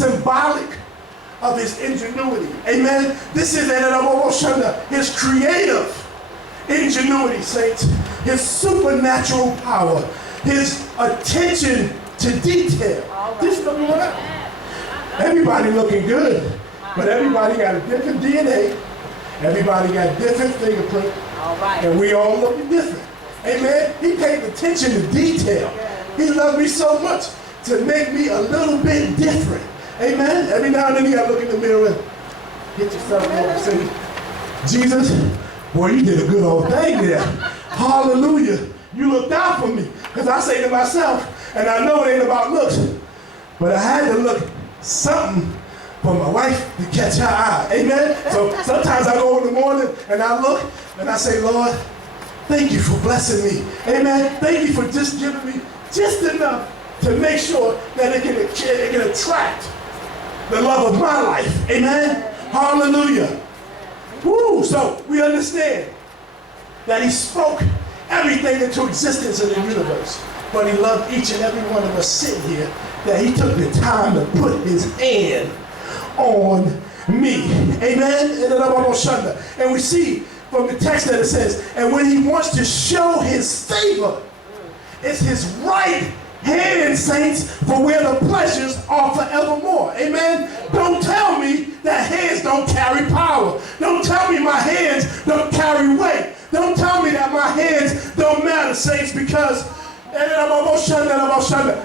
symbolic of his ingenuity. Amen. This is his creative ingenuity, saints. His supernatural power. His attention to detail. This looking what? Everybody looking good, but everybody got a different DNA. Everybody got different fingerprint, and we all looking different. Amen. He paid attention to detail. He loved me so much to make me a little bit different. Amen. Every now and then you gotta look in the mirror and get yourself over and say, Jesus, boy, you did a good old thing there. Hallelujah. You looked out for me. Because I say to myself, and I know it ain't about looks, but I had to look something for my wife to catch her eye. Amen. So sometimes I go in the morning and I look and I say, Lord, thank you for blessing me. Amen. Thank you for just giving me just enough to make sure that it can attract the love of my life. Amen. Hallelujah. Woo. So we understand that he spoke everything into existence in the universe. But he loved each and every one of us sitting here, that he took the time to put his hand on me. Amen. And we see from the text that it says, and when he wants to show his favor, it's his right hand, saints, for where the pleasures are forevermore. Amen. Don't tell me that hands don't carry power. Don't tell me my hands don't carry weight. Don't tell me that my hands don't matter, saints, because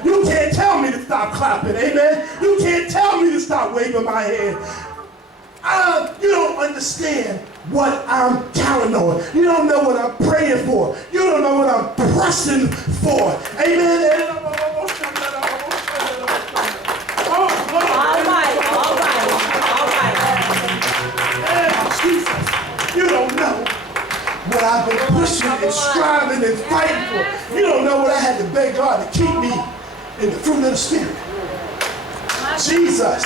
you can't tell me to stop clapping. Amen. You can't tell me to stop waving my hand. You don't understand what I'm counting on. You don't know what I'm praying for. You don't know what I'm pressing for. Amen. All right. Jesus, you don't know what I've been pushing and striving and fighting for. You don't know what I had to beg God to keep me in the fruit of the Spirit. Jesus.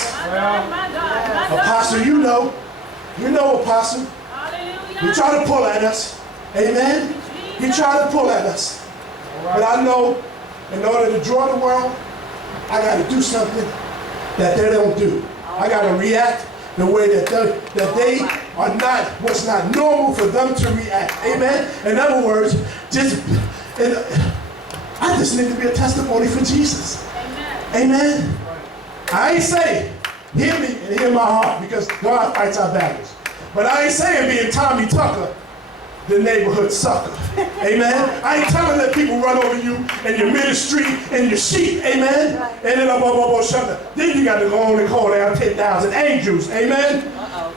Apostle, you know, Apostle. He tried to pull at us. Amen. He tried to pull at us. But I know in order to draw the world, I got to do something that they don't do. I got to react the way that they are not, what's not normal for them to react. Amen. In other words, I just need to be a testimony for Jesus. Amen. I ain't saying, hear me and hear my heart, because God fights our battles. But I ain't saying being Tommy Tucker, the neighborhood sucker. Amen. I ain't telling that people run over you and your ministry and your sheep. Amen. And then then you got to go on and call down 10,000 angels. Amen.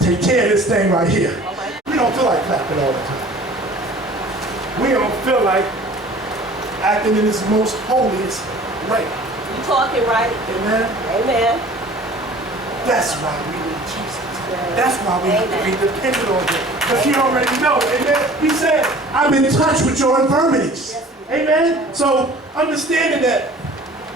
Take care of this thing right here. We don't feel like clapping all the time. We don't feel like acting in this most holiest way. You talking right? Amen. Amen. That's why we need Jesus. That's why we need to be dependent on him. Because you already know. Amen. He said, I'm in touch with your infirmities. Amen. So understanding that,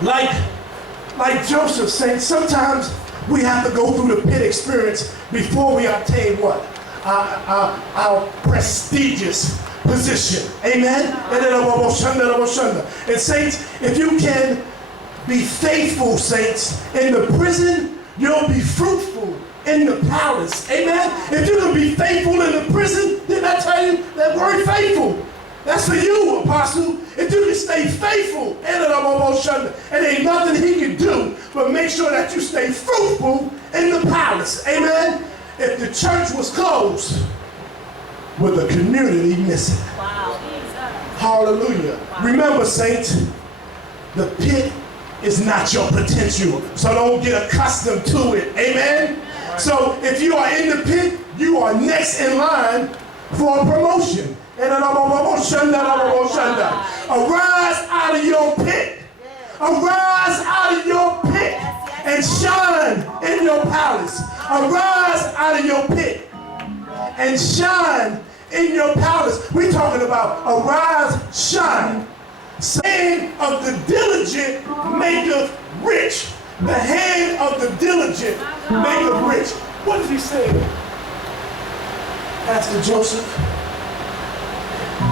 like Joseph said, sometimes we have to go through the pit experience before we obtain what? Our prestigious position. Amen. And saints, if you can be faithful, saints, in the prison, you'll be fruitful in the palace. Amen. If you can be faithful in the prison, didn't I tell you that word faithful? That's for you, Apostle. If you can stay faithful, and ain't nothing he can do but make sure that you stay fruitful in the palace. Amen. If the church was closed, with the community missing. Wow. Hallelujah. Wow. Remember, saints, the pit is not your potential. So don't get accustomed to it. Amen? Right. So if you are in the pit, you are next in line for a promotion. Arise out of your pit. Arise out of your pit and shine in your palace. Arise out of your pit and shine in your palace. We're talking about arise, shine. Saying of the diligent maketh rich. The hand of the diligent maketh rich. What did he say? Pastor Joseph,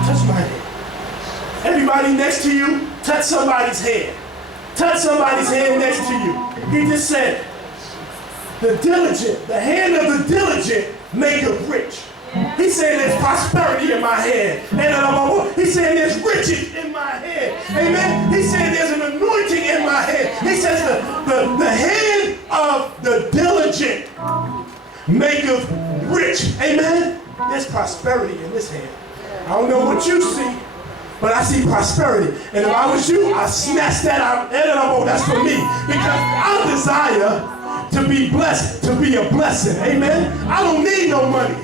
touch my hand. Everybody next to you, touch somebody's hand. Touch somebody's hand next to you. He just said, The diligent, the hand of the diligent maketh rich. He said there's prosperity in my hand. He said there's riches in my hand. Amen. He said there's an anointing in my hand. He says the hand of the diligent maketh rich. Amen. There's prosperity in this hand. I don't know what you see, but I see prosperity. And if I was you, I'd snatch that out. That's for me. Because I desire to be blessed, to be a blessing. Amen. I don't need no money.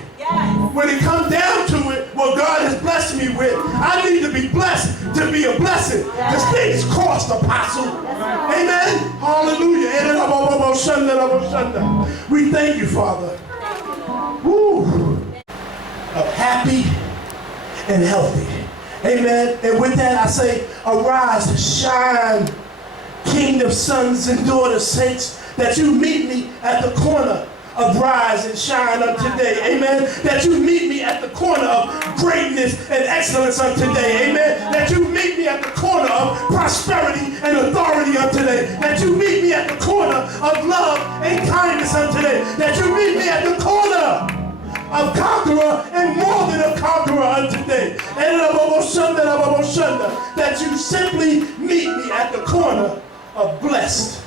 When it comes down to it, what God has blessed me with, I need to be blessed to be a blessing. Because things cost, apostle. Amen. Hallelujah. We thank you, Father. Woo. Of happy and healthy. Amen. And with that, I say, arise, shine, kingdom sons and daughters, saints, that you meet me at the corner of rise and shine of today. Amen. That you meet me at the corner of greatness and excellence of today. Amen. That you meet me at the corner of prosperity and authority of today. That you meet me at the corner of love and kindness of today. That you meet me at the corner of conqueror and more than a conqueror of today. That you simply meet me at the corner of blessed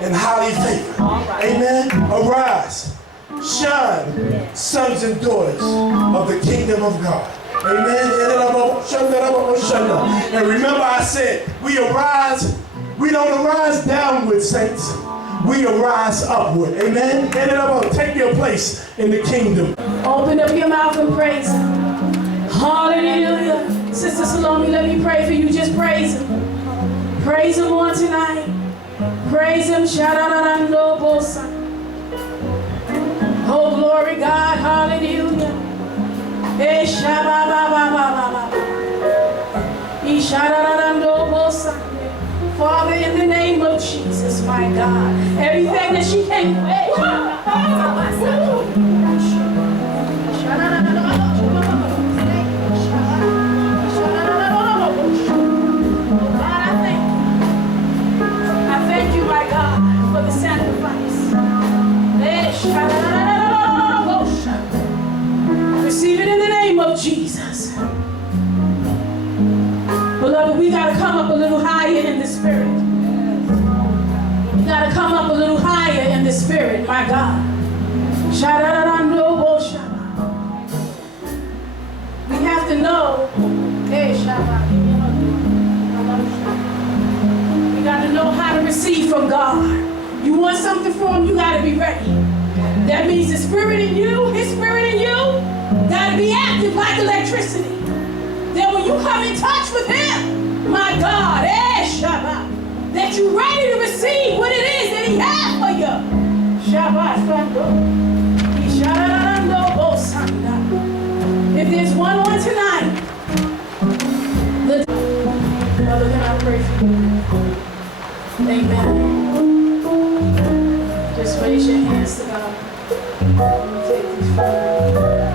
and highly favored. Amen. Arise, shine, sons and daughters of the kingdom of God. Amen. And remember I said, we arise, we don't arise downward, saints. We arise upward. Amen. Take your place in the kingdom. Open up your mouth and praise him. Hallelujah. Sister Salome, let me pray for you. Just praise him. Praise him on tonight. Praise him. Oh, glory God. Hallelujah. Father, in the name of Jesus, my God, everything that she came receive it in the name of Jesus. Beloved, we got to come up a little higher in the spirit. We got to come up a little higher in the spirit, my God. We have to know. We got to know how to receive from God. You want something from him, you got to be ready. That means the spirit in you, his spirit in you, got to be active like electricity. Then when you come in touch with him, my God, that you're ready to receive what it is that he has for you. If there's one on tonight, Father, can I pray for you? Amen. Just raise your hands to God. Let me take these photos.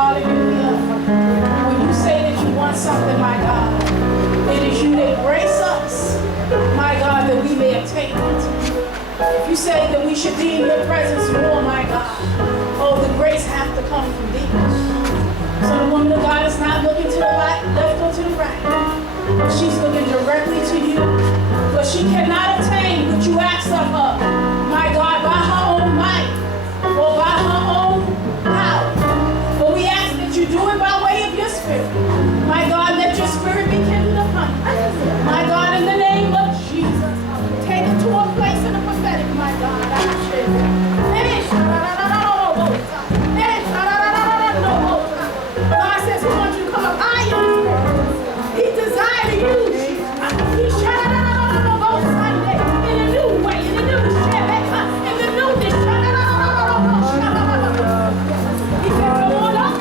Hallelujah. When you say that you want something, my God, it is you that grace us, my God, that we may obtain it. If you say that we should be in your presence more, my God, oh, the grace has to come from thee. So the woman of God is not looking to the left or to the right, but she's looking directly to you. But she cannot obtain what you ask of her, my God, by her own might or by her own power. But we ask that you do it by way of your spirit. My God, let your spirit be kindled upon her. My God, in the name of Jesus, take it to a place in the prophetic, my God. God says he wants you to come up higher. He desires to use you. He Sunday in a new way, in a new shit, in the newness. He said, come on up.